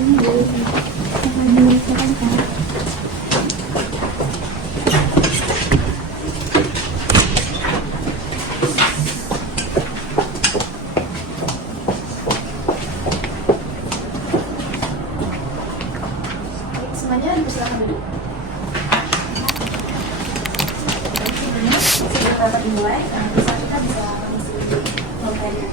Semuanya dipersilakan duduk. Sebelum rapat dimulai, kita bisa mengisi materi.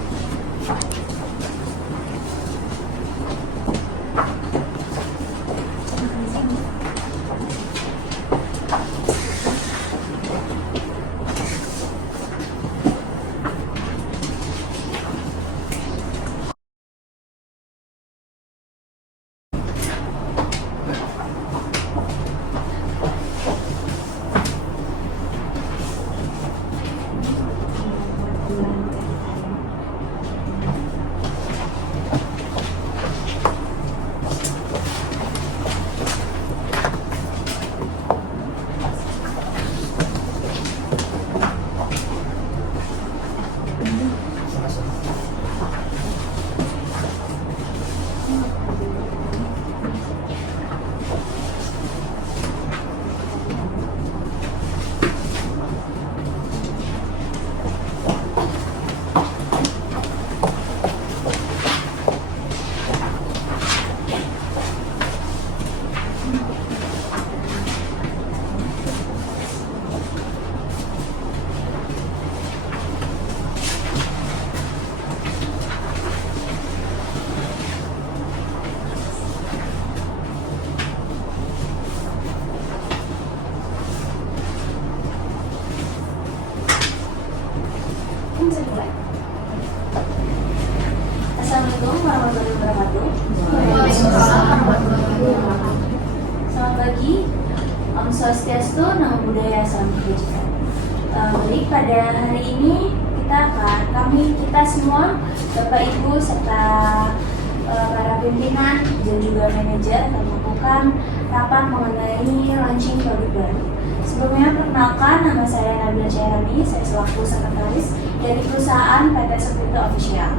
Assalamualaikum warahmatullahi wabarakatuh. Waalaikumsalam warahmatullahi wabarakatuh. Selamat pagi. Om Swastiastu, Namo Buddhaya, Salam Kebajikan. Baik, pada hari ini kita semua, Bapak Ibu serta para pimpinan dan juga manajer akan melakukan rapat mengenai launching produk baru. Sebelumnya perkenalkan, nama saya Nabila Cairani, saya selaku sekretaris dari perusahaan PT Sekreta Official.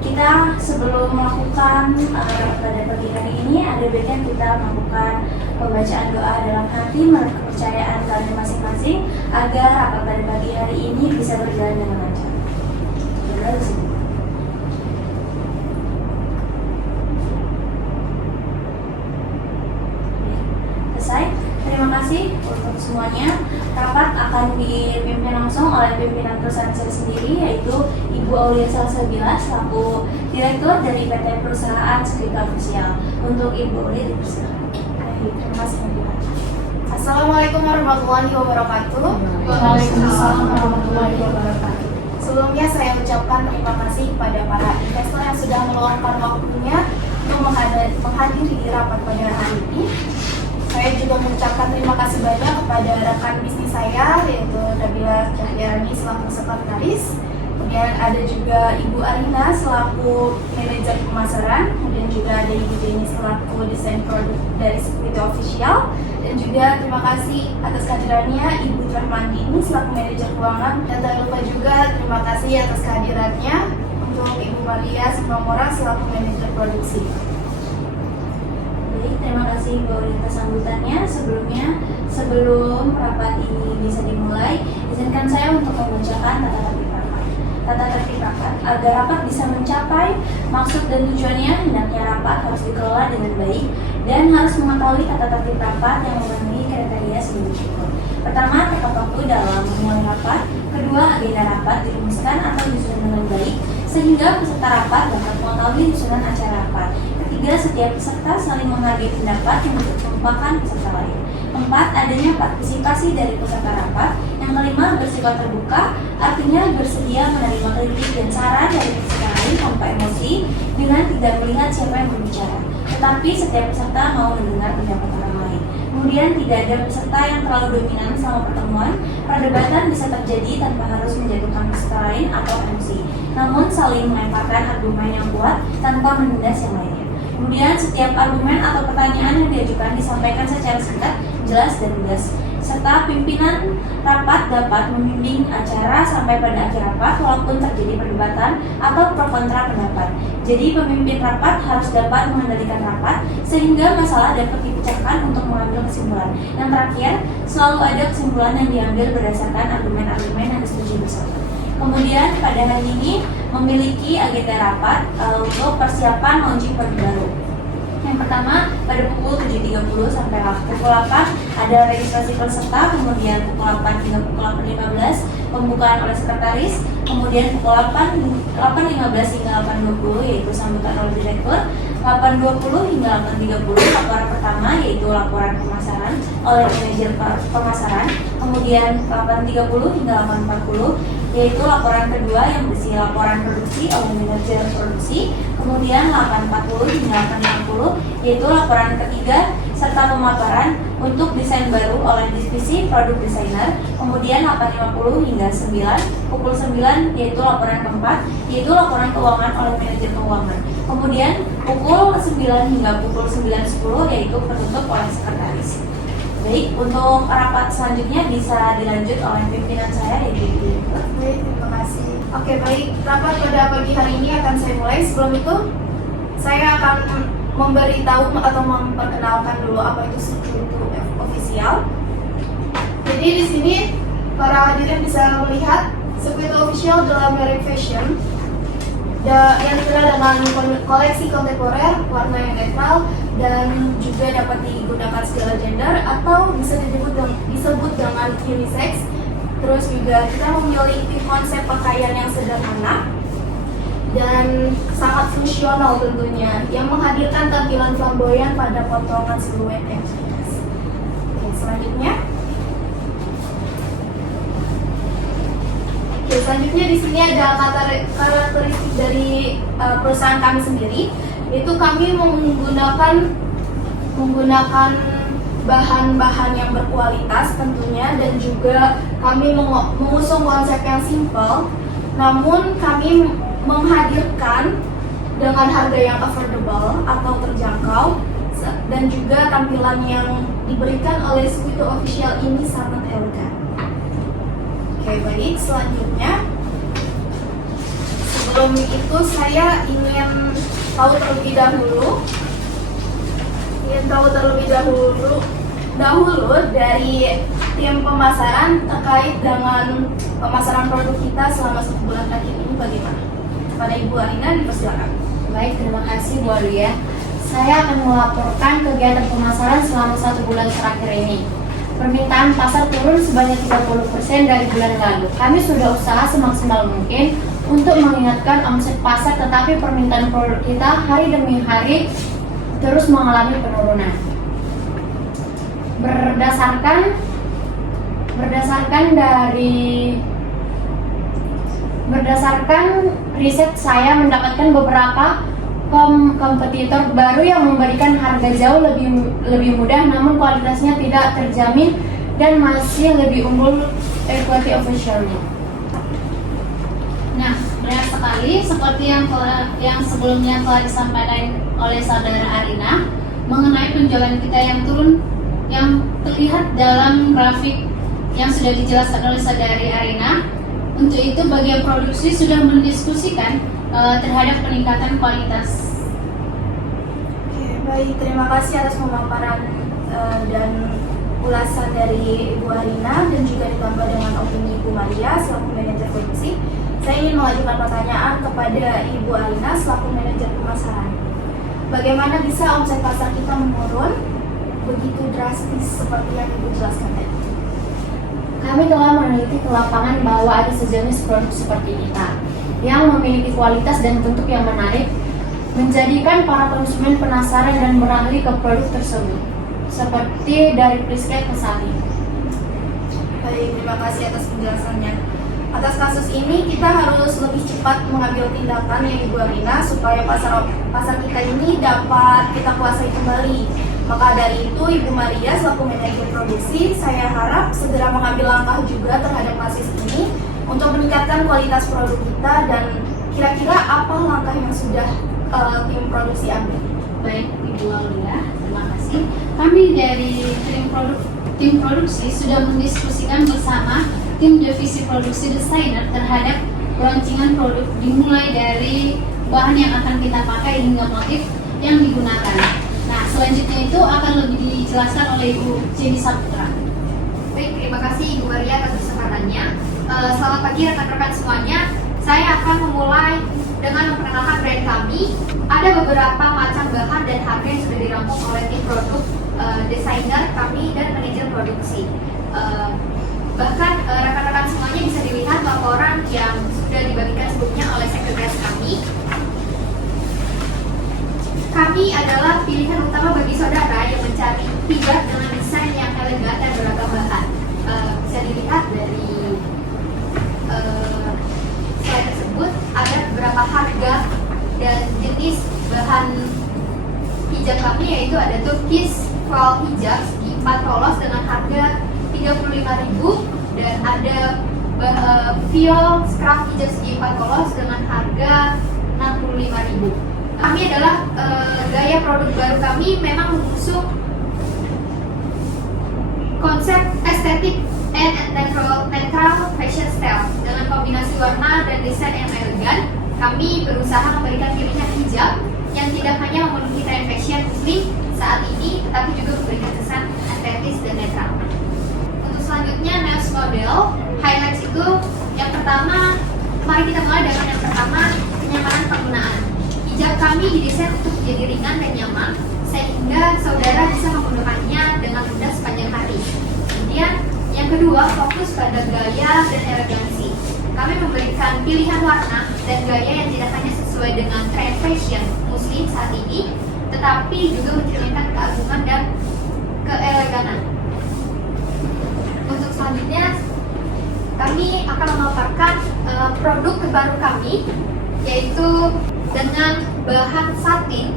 Kita sebelum melakukan pada pagi hari ini, ada baiknya kita melakukan pembacaan doa dalam hati menurut kepercayaan kalian masing-masing agar rapat pada pagi hari ini bisa berjalan dengan lancar. Selesai. Terima kasih untuk semuanya. Rapat akan dipimpin langsung oleh pimpinan perusahaan saya sendiri, yaitu Ibu Aulia Salsabila selaku Direktur dari PT Perusahaan Sekreta Official. Untuk Ibu Aulia dipersilakan. Terima kasih. Assalamualaikum warahmatullahi wabarakatuh. Waalaikumsalam warahmatullahi wabarakatuh. Sebelumnya saya ucapkan terima kasih kepada para investor yang sudah meluangkan waktunya untuk menghadiri rapat pada hari ini. Saya juga mengucapkan terima kasih banyak kepada rekan bisnis saya, yaitu Nabila Cairani selaku sekretaris. Kemudian ada juga Ibu Arina selaku manajer pemasaran, kemudian juga ada Ibu Jenny selaku desain produk dari Sekreta Official, dan juga terima kasih atas kehadirannya Ibu Rahmandini selaku manajer keuangan, dan tak lupa juga terima kasih atas kehadirannya untuk Ibu Maria Sumamora selaku manajer produksi. Baik, terima kasih Bu atas sambutannya. Sebelum rapat ini bisa dimulai, izinkan saya untuk membacakan tata tertib rapat. Tata tertib rapat, agar rapat bisa mencapai maksud dan tujuannya, hendaknya rapat harus dikelola dengan baik dan harus mengetahui tata tertib rapat yang memenuhi kriteria sebagai berikut. Pertama, tepat waktu dalam memulai rapat. Kedua, agenda rapat dirumuskan atau disusun dengan baik sehingga peserta rapat dapat mengetahui susunan acara rapat. Ketiga, setiap peserta saling menghargai pendapat yang ditumpahkan peserta lain. Keempat, adanya partisipasi dari peserta rapat. Yang kelima, bersifat terbuka, artinya bersedia menerima kritik dan saran dari peserta lain tanpa emosi dengan tidak melihat siapa yang berbicara. Tetapi setiap peserta mau mendengar pendapat orang lain. Kemudian tidak ada peserta yang terlalu dominan selama pertemuan. Perdebatan bisa terjadi tanpa harus menjatuhkan peserta lain atau emosi, namun saling melemparkan argumen yang kuat tanpa menindas yang lainnya. Kemudian setiap argumen atau pertanyaan yang diajukan disampaikan secara singkat, jelas, dan lugas. Serta pimpinan rapat dapat membimbing acara sampai pada akhir rapat walaupun terjadi perdebatan atau pro kontra pendapat. Jadi pemimpin rapat harus dapat mengendalikan rapat sehingga masalah dapat dipecahkan untuk mengambil kesimpulan. Yang terakhir, selalu ada kesimpulan yang diambil berdasarkan argumen-argumen yang disetujui bersama. Kemudian pada hari ini memiliki agenda rapat untuk persiapan launching produk baru. Yang pertama, pada pukul 7.30 sampai pukul 8 ada registrasi peserta, kemudian pukul 8 hingga pukul 8.15 pembukaan oleh sekretaris, kemudian pukul 8.15 hingga 8.20 yaitu sambutan oleh direktur, 8.20 hingga 8.30 laporan pertama yaitu laporan pemasaran oleh manajer pemasaran, kemudian 8.30 hingga 8.40 yaitu laporan kedua yang berisi laporan produksi oleh manajer produksi, kemudian 8.40 hingga 8.50 yaitu laporan ketiga serta pemaparan untuk desain baru oleh divisi produk desainer, kemudian 8.50 hingga 9, pukul 9 yaitu laporan keempat yaitu laporan keuangan oleh manajer keuangan, kemudian pukul 9 hingga pukul 9.10 yaitu penutup oleh sekretaris. Baik, untuk rapat selanjutnya bisa dilanjut oleh pimpinan saya yaitu direktur. Baik, terima kasih. Oke, baik. Rapat pada pagi hari ini akan saya mulai. Sebelum itu, saya akan memberitahu atau memperkenalkan dulu apa itu sekutu official. Jadi di sini para hadirin bisa melihat sekutu official dalam merek fashion yang dikenal dengan koleksi kontemporer, warna yang netral, dan juga dapat digunakan segala gender atau bisa disebut dengan unisex. Terus juga kita memiliki konsep pakaian yang sederhana dan sangat fungsional tentunya, yang menghadirkan tampilan flamboyan pada potongan siluet yang jelas. Oke, selanjutnya. Selanjutnya di sini ada karakteristik dari perusahaan kami sendiri, yaitu kami menggunakan bahan-bahan yang berkualitas tentunya, dan juga kami mengusung konsep yang simple, namun kami menghadirkan dengan harga yang affordable atau terjangkau, dan juga tampilan yang diberikan oleh sekutu official ini sangat elegan. Oke, baik, selanjutnya sebelum itu saya ingin tahu terlebih dahulu dari tim pemasaran terkait dengan pemasaran produk kita selama 1 bulan terakhir ini bagaimana? Pada Ibu Arina, dipersilakan. Baik, terima kasih Bu Alia. Saya akan melaporkan kegiatan pemasaran selama 1 bulan terakhir ini. Permintaan pasar turun sebanyak 30% dari bulan lalu. Kami sudah usaha semaksimal mungkin untuk mengingatkan omset pasar, tetapi permintaan produk kita hari demi hari terus mengalami penurunan. Berdasarkan riset saya mendapatkan beberapa kompetitor baru yang memberikan harga jauh lebih mudah, namun kualitasnya tidak terjamin dan masih lebih unggul equity officialnya. Nah, benar sekali seperti yang sebelumnya telah disampaikan oleh saudara Arina mengenai penjualan kita yang turun, yang terlihat dalam grafik yang sudah dijelaskan oleh saudari Arina. Untuk itu bagian produksi sudah mendiskusikan terhadap peningkatan kualitas. Oke, baik, terima kasih atas pemaparan dan ulasan dari Ibu Arina, dan juga ditambah dengan opini Ibu Maria selaku manajer produksi. Saya ingin mengajukan pertanyaan kepada Ibu Arina selaku manajer pemasaran. Bagaimana bisa omset pasar kita menurun begitu drastis seperti yang Ibu jelaskan tadi? Kami telah meneliti ke lapangan bahwa ada sejenis produk seperti kita yang memiliki kualitas dan bentuk yang menarik, menjadikan para konsumen penasaran dan beralih ke produk tersebut, seperti dari Prisket ke Sari. Baik, terima kasih atas penjelasannya. Atas kasus ini kita harus lebih cepat mengambil tindakan ya Ibu Arina, supaya pasar kita ini dapat kita kuasai kembali. Maka dari itu Ibu Maria selaku manajer produksi, saya harap segera mengambil langkah juga terhadap kasus ini untuk meningkatkan kualitas produk kita, dan kira-kira apa langkah yang sudah tim produksi ambil? Baik Ibu Aulia, terima kasih. Kami dari tim produksi sudah mendiskusikan bersama tim divisi produksi desainer terhadap perancingan produk, dimulai dari bahan yang akan kita pakai hingga motif yang digunakan. Nah, selanjutnya itu akan lebih dijelaskan oleh Ibu Jenny Saputra. Baik, terima kasih Ibu Maria atas kesempatannya. Selamat pagi rekan-rekan semuanya. Saya akan memulai dengan memperkenalkan brand kami. Ada beberapa macam bahan dan harga yang sudah dirampung oleh tim produk, desainer kami, dan manajer produksi. Bahkan rekan-rekan semuanya bisa dilihat laporan yang sudah dibagikan sebelumnya oleh sekretaris kami. Kami adalah pilihan utama bagi saudara yang mencari hijab dengan desain yang elegan dan beragam bahan. Bisa dilihat dari slide tersebut ada beberapa harga dan jenis bahan hijab kami, yaitu ada Turkish Floral hijab di 4 polos dengan harga 35.000 dan ada Viol Scrap hijab segi 4 polos dengan harga 65.000. Kami adalah gaya produk baru kami memang mengusung konsep estetik and natural fashion style dengan kombinasi warna dan desain yang elegan. Kami berusaha memberikan pilihan hijab yang tidak hanya memenuhi tren fashion muslim saat ini, tetapi juga memberikan kesan estetis dan netral. Untuk selanjutnya next model highlights itu yang pertama, mari kita mulai dengan yang pertama, kenyamanan penggunaan. Hijab kami didesain untuk menjadi ringan dan nyaman sehingga saudara bisa menggunakannya dengan mudah sepanjang hari. Kemudian yang kedua, fokus pada gaya dan elegansi. Kami memberikan pilihan warna dan gaya yang tidak hanya sesuai dengan tren fashion muslim saat ini, tetapi juga mencerminkan keagungan dan keeleganan. Untuk selanjutnya, kami akan memaparkan produk terbaru kami, yaitu dengan bahan satin.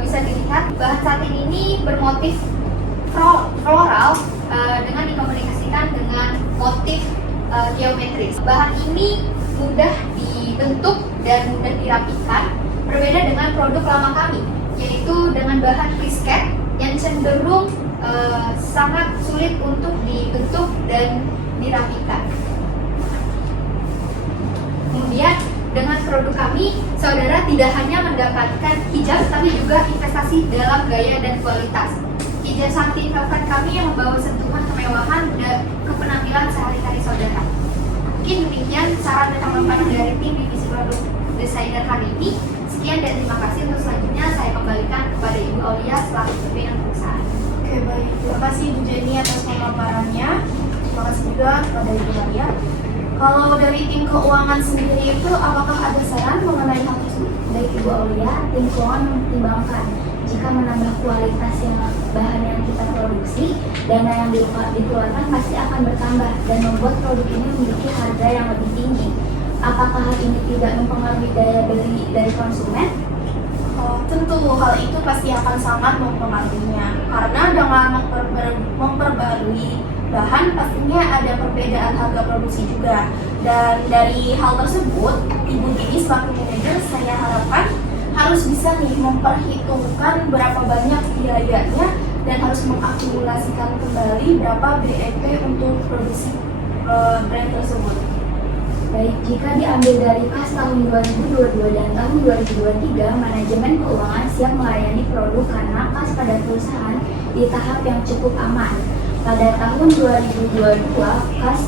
Bisa dilihat bahan satin ini bermotif floral dengan dikomunikasikan dengan motif geometris. Bahan ini mudah dibentuk dan mudah dirapikan, berbeda dengan produk lama kami, yaitu dengan bahan brisket yang cenderung sangat sulit untuk dibentuk dan dirapikan. Kemudian dengan produk kami, saudara tidak hanya mendapatkan hijab, tapi juga investasi dalam gaya dan kualitas. Hijab satin velvet kami yang membawa sentuhan kemewahan dan kepenampilan sehari-hari saudara. Mungkin demikian saran dan tanggapan dari tim divisi produk desainer hari ini. Sekian dan terima kasih. Untuk selanjutnya saya kembalikan kepada Ibu Aulia selaku pimpinan perusahaan. Oke, baik. Terima kasih Ibu Jenny atas pemaparannya. Terima kasih juga kepada Ibu Maria. Kalau dari tim keuangan sendiri itu, apakah ada saran mengenai hal tersebut? Baik Ibu Aulia, tim keuangan mempertimbangkan jika menambah kualitas bahan yang kita produksi, dana yang dikeluarkan pasti akan bertambah dan membuat produk ini memiliki harga yang lebih tinggi. Apakah hal ini tidak mempengaruhi daya beli dari konsumen? Tentu hal itu pasti akan sangat mempengaruhinya, karena dengan memperbarui bahan pastinya ada perbedaan harga produksi juga. Dan dari hal tersebut, Ibu Jenny selaku manajer saya harapkan harus bisa memperhitungkan berapa banyak biayanya dan harus mengakumulasikan kembali berapa BEP untuk produksi brand tersebut. Baik, jika diambil dari kas tahun 2022 dan tahun 2023, manajemen keuangan siap melayani produk karena kas pada perusahaan di tahap yang cukup aman. Pada tahun 2022, kas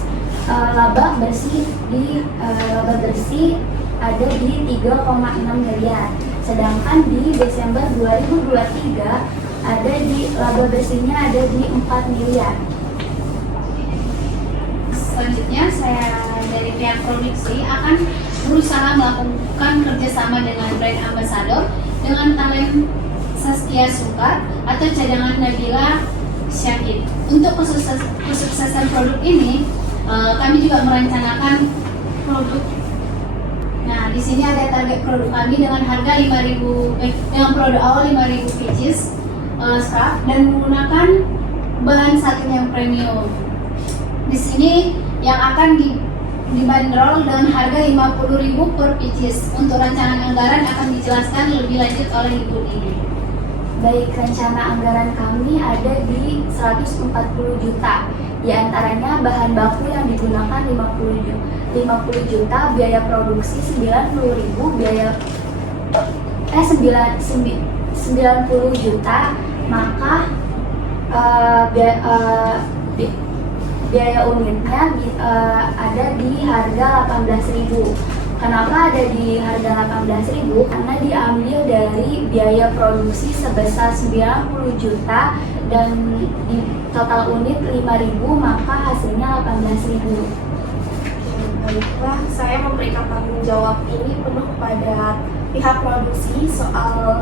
laba bersih ada di 3,6 miliar. Sedangkan di Desember 2023 laba bersihnya ada di 4 miliar. Selanjutnya saya dari pihak produksi akan berusaha melakukan kerjasama dengan brand ambassador dengan talent Saskia Sukar atau cadangan Nabila Syahid. Untuk kesuksesan produk ini, kami juga merencanakan produk. Nah, di sini ada target produk kami dengan harga 5.000, dengan produk awal 5.000 pieces scrap dan menggunakan bahan satin yang premium. Di sini yang akan dibanderol dengan harga 50.000 per pieces. Untuk rancangan anggaran akan dijelaskan lebih lanjut oleh Ibu Dini. Baik, rencana anggaran kami ada di 140 juta. Di antaranya bahan baku yang digunakan 50 juta, biaya produksi 90.000, 90 juta, maka biaya unitnya ada di harga 18.000. Kenapa ada di harga 18.000? Karena diambil dari biaya produksi sebesar 90 juta dan di total unit 5.000, maka hasilnya 18.000. Baiklah, saya memberikan tanggung jawab ini penuh kepada pihak produksi soal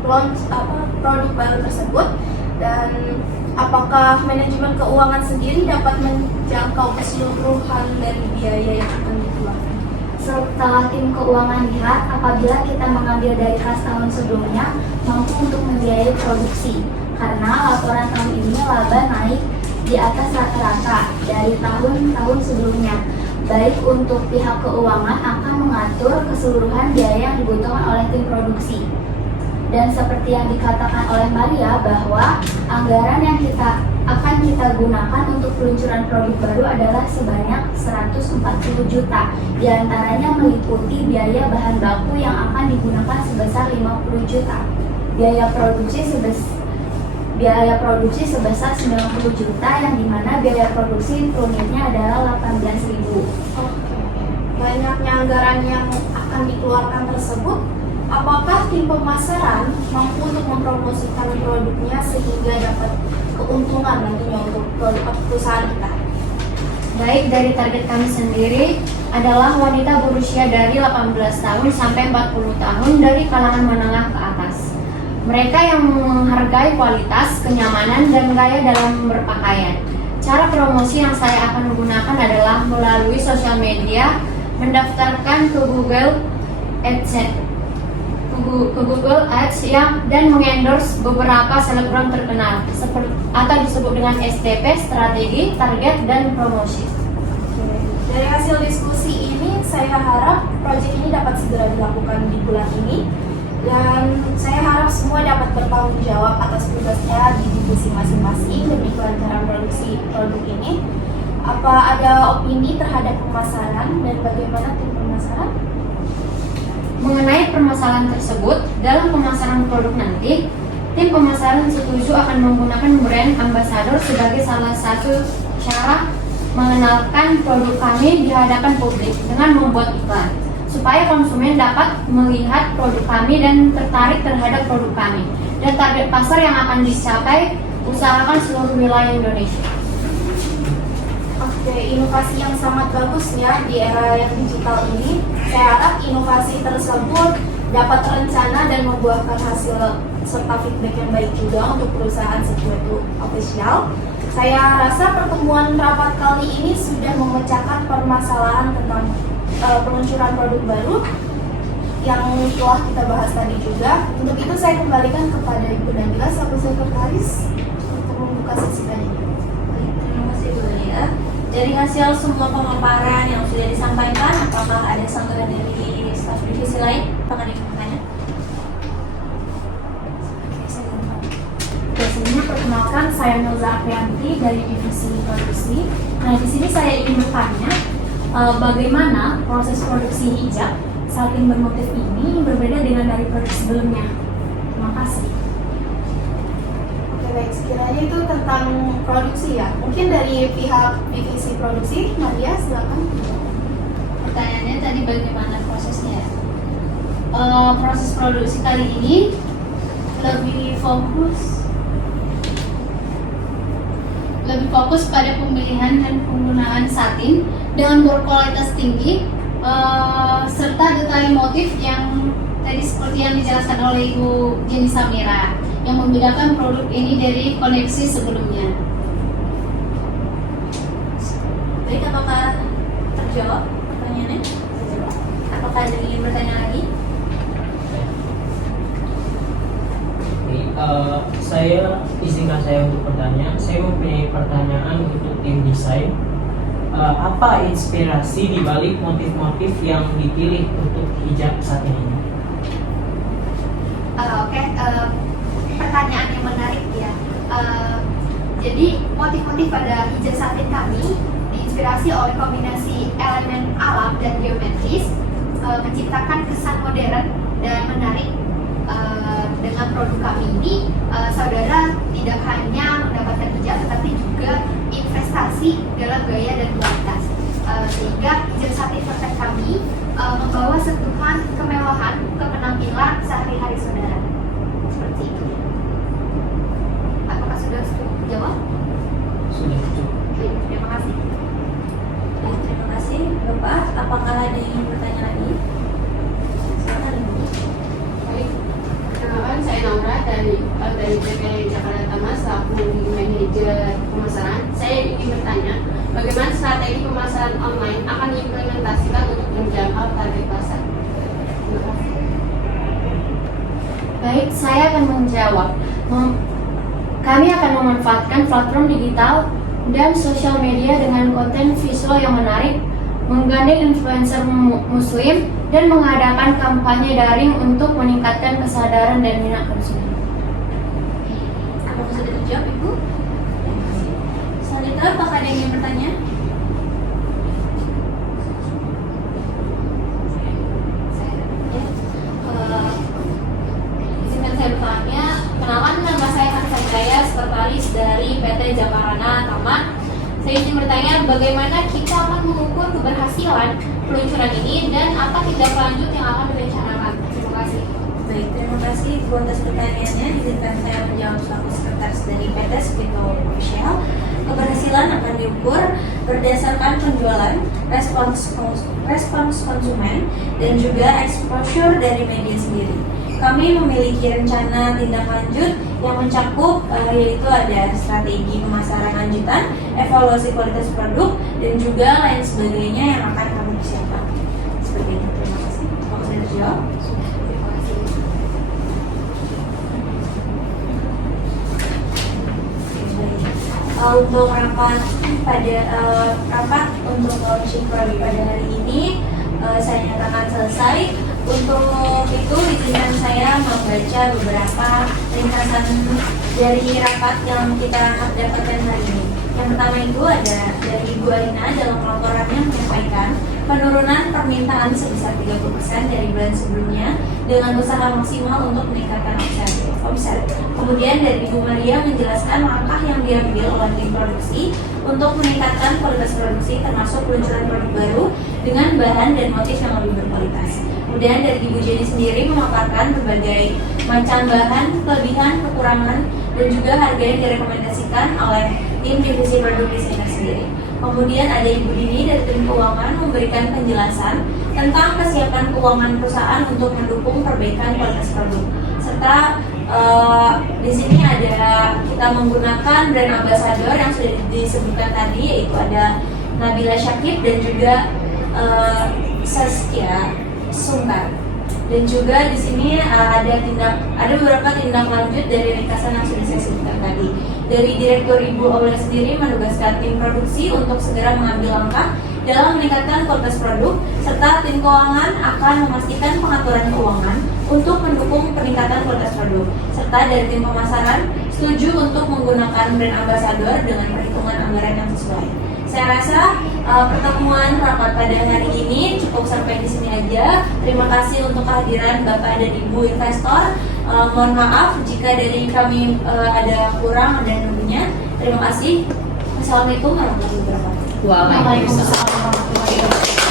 produk baru tersebut, dan apakah manajemen keuangan sendiri dapat menjangkau keseluruhan dari biaya yang akan dikeluarkan. Setelah tim keuangan lihat, apabila kita mengambil dari kas tahun sebelumnya, mampu untuk membiayai produksi, karena laporan tahun ini laba naik di atas rata-rata dari tahun-tahun sebelumnya. Baik untuk pihak keuangan akan mengatur keseluruhan biaya yang dibutuhkan oleh tim produksi. Dan seperti yang dikatakan oleh Maria, bahwa anggaran yang akan kita gunakan untuk peluncuran produk baru adalah sebanyak 140 juta. Di antaranya meliputi biaya bahan baku yang akan digunakan sebesar 50 juta. Biaya produksi sebesar 90 juta, yang dimana biaya produksi unitnya adalah 18.000. Banyaknya anggaran yang akan dikeluarkan tersebut, apakah tim pemasaran mampu untuk mempromosikan produknya sehingga dapat keuntungan nantinya untuk produk perusahaan kita? Baik, dari target kami sendiri adalah wanita berusia dari 18 tahun sampai 40 tahun dari kalangan menengah ke atas. Mereka yang menghargai kualitas, kenyamanan, dan gaya dalam berpakaian. Cara promosi yang saya akan gunakan adalah melalui sosial media, mendaftarkan ke Google Ads dan mengendorse beberapa selebgram terkenal atau disebut dengan STP, strategi, target, dan promosi. Dari hasil diskusi ini, saya harap proyek ini dapat segera dilakukan di bulan ini, dan saya harap semua dapat bertanggung jawab atas tugasnya di divisi masing-masing demi kelancaran produksi produk ini. Apa ada opini terhadap pemasaran dan bagaimana tim pemasaran? Mengenai permasalahan tersebut, dalam pemasaran produk nanti, tim pemasaran setuju akan menggunakan brand ambassador sebagai salah satu cara mengenalkan produk kami di hadapan publik dengan membuat iklan, supaya konsumen dapat melihat produk kami dan tertarik terhadap produk kami. Dan target pasar yang akan dicapai, usahakan seluruh wilayah Indonesia. Oke, inovasi yang sangat bagus ya di era yang digital ini. Saya harap inovasi tersebut dapat terencana dan membuahkan hasil serta feedback yang baik juga untuk perusahaan Secueto Official. Saya rasa pertemuan rapat kali ini sudah memecahkan permasalahan tentang peluncuran produk baru yang telah kita bahas tadi juga. Untuk itu saya kembalikan kepada Ibu Nabila selaku sekretaris untuk membuka sesi tadi. Terima kasih Bu Lia. Dari hasil semua pemaparan yang sudah disampaikan, apakah ada sanggahan dari staf divisi lain? Apakah ada yang bertanya? Sebelumnya perkenalkan, saya Nelza Aprianti dari divisi produksi. Nah, di sini saya ingin bertanya bagaimana proses produksi hijab saat yang bermotif ini berbeda dengan dari produksi sebelumnya. Terima kasih. Baik, sekiranya itu tentang produksi ya. Mungkin dari pihak divisi produksi, Maria silakan. Pertanyaannya tadi bagaimana prosesnya? Proses produksi kali ini lebih fokus pada pemilihan dan penggunaan satin dengan berkualitas tinggi, serta detail motif yang tadi seperti yang dijelaskan oleh Ibu Jenny Samira, yang membedakan produk ini dari koleksi sebelumnya. Baik, apakah terjawab pertanyaannya? Apakah ada yang ingin bertanya lagi? Saya izinkan saya untuk bertanya. Saya mempunyai pertanyaan untuk tim desain. apa inspirasi dibalik motif-motif yang dipilih untuk hijab saat ini? Pertanyaan yang menarik ya. Jadi motif-motif pada hijab satin kami diinspirasi oleh kombinasi elemen alam dan geometris, menciptakan kesan modern dan menarik. Dengan produk kami ini, saudara tidak hanya mendapatkan hijab, tetapi juga investasi dalam gaya dan kualitas. Sehingga hijab satin perfect kami membawa sentuhan kemewahan ke penampilan sehari-hari saudara. Seperti itu. Apakah sudah cukup jawab? Sudah cukup. Oke, terima kasih. Baik, terima kasih Bapak. Apakah ada yang ingin bertanya lagi? Silakan Ibu. Baik, perkenalkan saya Naura dari PT Jakarta Tama selaku manajer pemasaran. Saya ingin bertanya, bagaimana strategi pemasaran online akan diimplementasikan untuk menjangkau target pasar? Terima kasih. Baik, saya akan menjawab. Kami akan memanfaatkan platform digital dan sosial media dengan konten visual yang menarik, menggandeng influencer muslim, dan mengadakan kampanye daring untuk meningkatkan kesadaran dan minat konsumen. Apakah sudah terjawab Ibu? Terima kasih. Selanjutnya, apakah ada yang ingin bertanya? Izinkan saya bertanya, kenalkan nama saya Hansan Jaya, sekretaris dari PT Jakarta Tama. Saya ingin bertanya bagaimana kita akan mengukur keberhasilan peluncuran ini dan apa tindak lanjut yang akan direncanakan. Terima kasih. Baik, terima kasih Ibu atas pertanyaannya. Izinkan saya menjawab selaku sekretaris dari PT Spito Official. Keberhasilan akan diukur berdasarkan penjualan, respons konsumen, dan juga exposure dari media sendiri. Kami memiliki rencana tindak lanjut yang mencakup yaitu ada strategi pemasaran lanjutan, evaluasi kualitas produk, dan juga lain sebagainya yang akan kami persiapkan. Seperti itu. Terima kasih. Apakah sudah terjawab? Terima kasih. Untuk rapat untuk launching produk pada hari ini saya nyatakan selesai. Untuk itu izinkan saya membaca beberapa ringkasan dari rapat yang kita dapatkan hari ini. Yang pertama itu ada dari Ibu Alina dalam laporannya menyampaikan penurunan permintaan sebesar 30% dari bulan sebelumnya dengan usaha maksimal untuk meningkatkan omset. Kemudian dari Ibu Maria menjelaskan langkah yang diambil oleh tim produksi untuk meningkatkan kualitas produksi termasuk peluncuran produk baru dengan bahan dan motif yang lebih berkualitas. Kemudian dari Ibu Jenny sendiri memaparkan berbagai macam bahan, kelebihan, kekurangan, dan juga harga yang direkomendasikan oleh tim divisi produk desainer sendiri. Kemudian ada Ibu Dini dari tim keuangan memberikan penjelasan tentang kesiapan keuangan perusahaan untuk mendukung perbaikan kualitas produk. Serta di sini ada kita menggunakan brand ambassador yang sudah disebutkan tadi, yaitu ada Nabila Syakib dan juga Saskia Sungkar. Dan juga di sini ada beberapa tindak lanjut dari ringkasan yang sudah saya sebutkan tadi. Dari Direktur Ibu Aulia sendiri menugaskan tim produksi untuk segera mengambil langkah dalam meningkatkan kualitas produk, serta tim keuangan akan memastikan pengaturan keuangan untuk mendukung peningkatan kualitas produk. Serta dari tim pemasaran setuju untuk menggunakan brand ambassador dengan perhitungan anggaran yang sesuai. Saya rasa pertemuan rapat pada hari ini cukup sampai di sini aja. Terima kasih untuk kehadiran Bapak dan Ibu investor. Mohon maaf jika dari kami ada kurang dan lebihnya. Terima kasih. Wassalamualaikum warahmatullahi wabarakatuh. Waalaikumsalam warahmatullahi wabarakatuh.